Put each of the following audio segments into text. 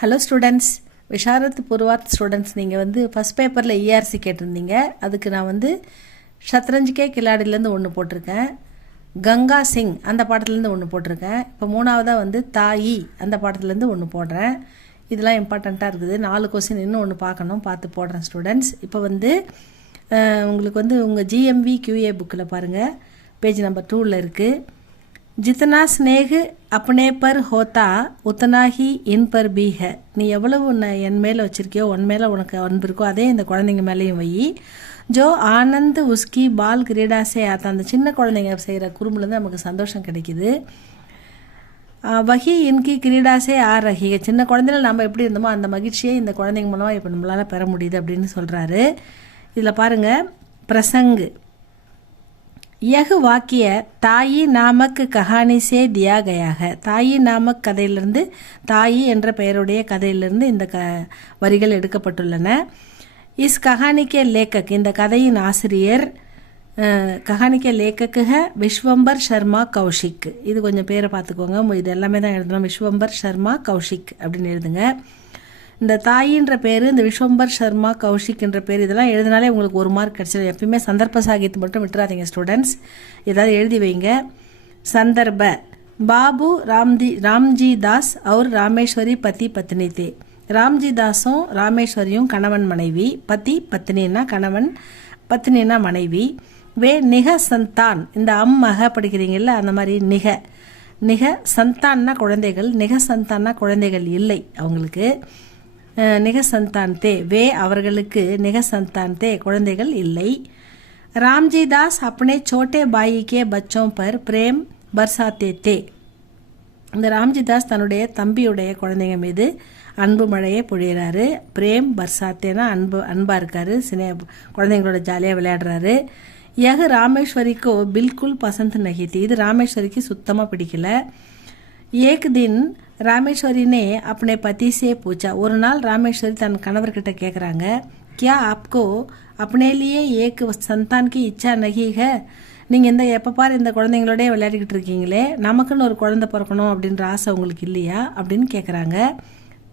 Hello students, Visharad Purvardh students, நீங்கள் வந்து first பேப்பரில் இஆர்சி கேட்டிருந்தீங்க. அதுக்கு நான் வந்து ஷத்ரஞ்சுக்கே கில்லாடிலேருந்து ஒன்று போட்டிருக்கேன். கங்கா சிங் அந்த பாடத்துலேருந்து ஒன்று போட்டிருக்கேன். இப்போ மூணாவதாக வந்து தாயி அந்த பாடத்துலேருந்து ஒன்று போடுறேன். இதெல்லாம் இம்பார்ட்டண்ட்டாக இருக்குது. 4 கொஸ்டின் இன்னும் ஒன்று பார்த்து போடுறேன் ஸ்டூடெண்ட்ஸ். இப்போ வந்து உங்களுக்கு வந்து உங்கள் ஜிஎம்வி QA புக்கில் பாருங்கள், பேஜ் நம்பர் 2ல் இருக்குது. जितना स्नेह अपने पर होता उतना ही इन पर भी है. நீ எவ்வளவு என் மேலே வச்சிருக்கியோ உன் மேலே உனக்கு அன்பு இருக்கோ அதே இந்த குழந்தைங்க மேலேயும் வை. ஜோ ஆனந்த் உஸ்கி பால் கிரீடாசே ஆத்தா, அந்த சின்ன குழந்தைங்க செய்கிற குறும்புலேருந்து நமக்கு சந்தோஷம் கிடைக்குது. வகி இன்கி கிரீடாசே ரஹி, சின்ன குழந்தைல நம்ம எப்படி இருந்தோமோ அந்த மகிழ்ச்சியை இந்த குழந்தைங்க மூலமாக இப்போ நம்மளால் பெற முடியுது அப்படின்னு சொல்கிறாரு. இதில் பாருங்கள், பிரசங்கு. यह वाक्य தாயி நாமக் கஹானி சே தியா கயா ஹை. தாயி நாமக் கதையிலிருந்து, தாயி என்ற பெயருடைய கதையிலிருந்து இந்த வரிகள் எடுக்கப்பட்டுள்ளன. இஸ் கஹானிக்கே லேக்கக், இந்த கதையின் ஆசிரியர் கஹானிக்கே லேக்கக்கு விஸ்வம்பர் சர்மா கௌஷிக். இது கொஞ்சம் பேரை பார்த்துக்கோங்க, இது எல்லாமே தான் எழுதணும். விஸ்வம்பர் சர்மா கௌஷிக் அப்படின்னு எழுதுங்க. இந்த தாயின்ற பேர், இந்த விஸ்வம்பர் சர்மா கௌஷிக்ன்ற பேர், இதெல்லாம் எழுதினாலே உங்களுக்கு 1 மார்க் கிடச்சிடும். எப்பயுமே சந்தர்ப்ப சாகித்து மட்டும் விட்டுறாதீங்க ஸ்டூடெண்ட்ஸ், ஏதாவது எழுதி வைங்க. சந்தர்ப்ப. பாபு ராம்ஜி தாஸ் அவர் ராமேஸ்வரி பதி பத்னி தே. ராம்ஜி தாஸும் ராமேஸ்வரியும் கணவன் மனைவி. பதி பத்னின்னா கணவன், பத்னின்னா மனைவி. வே நிக சந்தான், இந்த மக படிக்கிறீங்கல்ல அந்த மாதிரி நிக சந்தான்னா குழந்தைகள், நிக சந்தான்னா குழந்தைகள் இல்லை அவங்களுக்கு. நிக சந்தான் தே, வே அவர்களுக்கு, நிக சந்தான் தே குழந்தைகள் இல்லை. ராம்ஜி தாஸ் अपने छोटे भाई के बच्चों पर प्रेम बरसाते थे. இந்த ராம்ஜி தாஸ் தன்னுடைய தம்பியுடைய குழந்தைங்க மீது அன்பு மழையை பொழியிறாரு. பிரேம் பர்சாத்தேனா அன்பாக இருக்காரு, குழந்தைங்களோட ஜாலியாக விளையாடுறாரு. யக ராமேஸ்வரிக்கோ பில்குல் பசந்த் நஹி தி, இது ராமேஸ்வரிக்கு சுத்தமாக பிடிக்கல. ஏக் தின் ராமேஸ்வரினே अपने पति से पूछा, ஒரு நாள் ராமேஸ்வரி தன் கணவர்கிட்ட கேட்குறாங்க, क्या आपको अपने लिए एक संतान की इच्छा नहीं है. நீங்கள் இந்த எப்போ பாரு இந்த குழந்தைங்களோடய விளையாடிக்கிட்டு இருக்கீங்களே, நமக்குன்னு ஒரு குழந்தை பிறக்கணும் அப்படின்ற ஆசை உங்களுக்கு இல்லையா அப்படின்னு கேட்குறாங்க.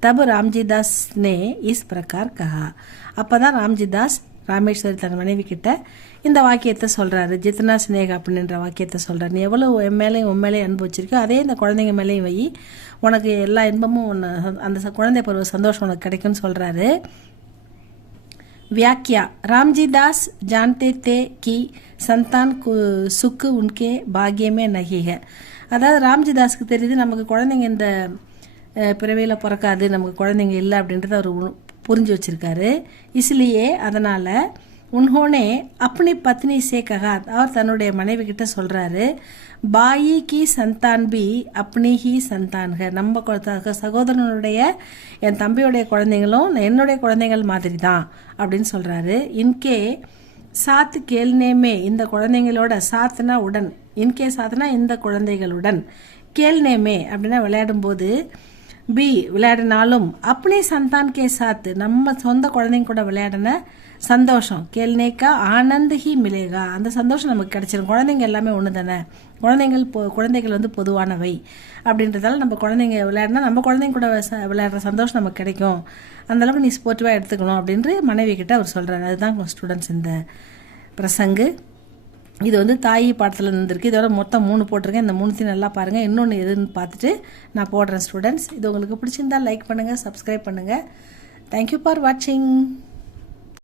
தப் ராம்ஜி தாஸ் நே இஸ் பிரகார் கஹா. அப்போ தான் ராம்ஜி தாஸ் ராமேஸ்வரி தன் மனைவி கிட்ட இந்த வாக்கியத்தை சொல்கிறாரு. ஜித்னா ஸ்னேக் அப்படின்ற வாக்கியத்தை சொல்கிறார். நீ எவ்வளோ என் மேலேயும் உன் மேலேயும் அன்பு வச்சிருக்கோ அதே இந்த குழந்தைங்க மேலேயும் வை, உனக்கு எல்லா இன்பமும் அந்த குழந்தை பருவ சந்தோஷம் உனக்கு கிடைக்கும்னு சொல்கிறாரு. व्याख्या. रामजी दास जानते थे कि संतान सुख उनके भाग्य में नहीं है. அதாவது ராம்ஜி தாஸ்க்கு தெரியுது நமக்கு குழந்தைங்க இந்த பிறவியில் பிறக்காது, நமக்கு குழந்தைங்க இல்லை அப்படின்றத அவர் புரிஞ்சு வச்சிருக்காரு. இஸ்லியே அதனால் உன்ஹோனே அப்படி பத்னி சே கஹா, அவர் தன்னுடைய மனைவி கிட்ட சொல்கிறாரு, பாயி கி சந்தான் பி அப்படி ஹி சந்தான்க, நம்ம சகோதரனுடைய என் தம்பியுடைய குழந்தைங்களும் என்னுடைய குழந்தைகள் மாதிரி தான் அப்படின்னு சொல்கிறாரு. இன்கே சாத் கேள்னேமே, இந்த குழந்தைங்களோட, சாத்துனா உடன், இன்கே சாத்துனா இந்த குழந்தைகளுடன், கேள்னேமே அப்படின்னா விளையாடும்போது, பி விளையாடினாலும், அப்படி சந்தான் கே சாத்து நம்ம சொந்த குழந்தைங்க கூட விளையாடின சந்தோஷம், கேள்னேக்கா ஆனந்த் ஹி மிலேகா, அந்த சந்தோஷம் நமக்கு கிடைச்சிடும். குழந்தைங்க எல்லாமே ஒன்று தானே, குழந்தைகள் வந்து பொதுவானவை அப்படின்றதால நம்ம குழந்தைங்க விளையாடினா நம்ம குழந்தைங்க கூட விளையாடுற சந்தோஷம் நமக்கு கிடைக்கும். அந்தளவுக்கு நீ ஸ்போர்ட்டிவாக எடுத்துக்கணும் அப்படின்ட்டு மனைவி கிட்ட அவர் சொல்கிறாரு. அதுதான் ஸ்டூடெண்ட்ஸ் இந்த பிரசங்கு. இது வந்து தாயி பாடத்தில் இருந்திருக்கு. இதோட மொத்தம் 3 போட்டிருக்கேன். இந்த 3த்தையும் நல்லா பாருங்கள். இன்னொன்று எதுன்னு பார்த்துட்டு நான் போடுறேன் ஸ்டூடெண்ட்ஸ். இது உங்களுக்கு பிடிச்சிருந்தால் லைக் பண்ணுங்கள், சப்ஸ்கிரைப் பண்ணுங்கள். தேங்க்யூ ஃபார் வாட்சிங்.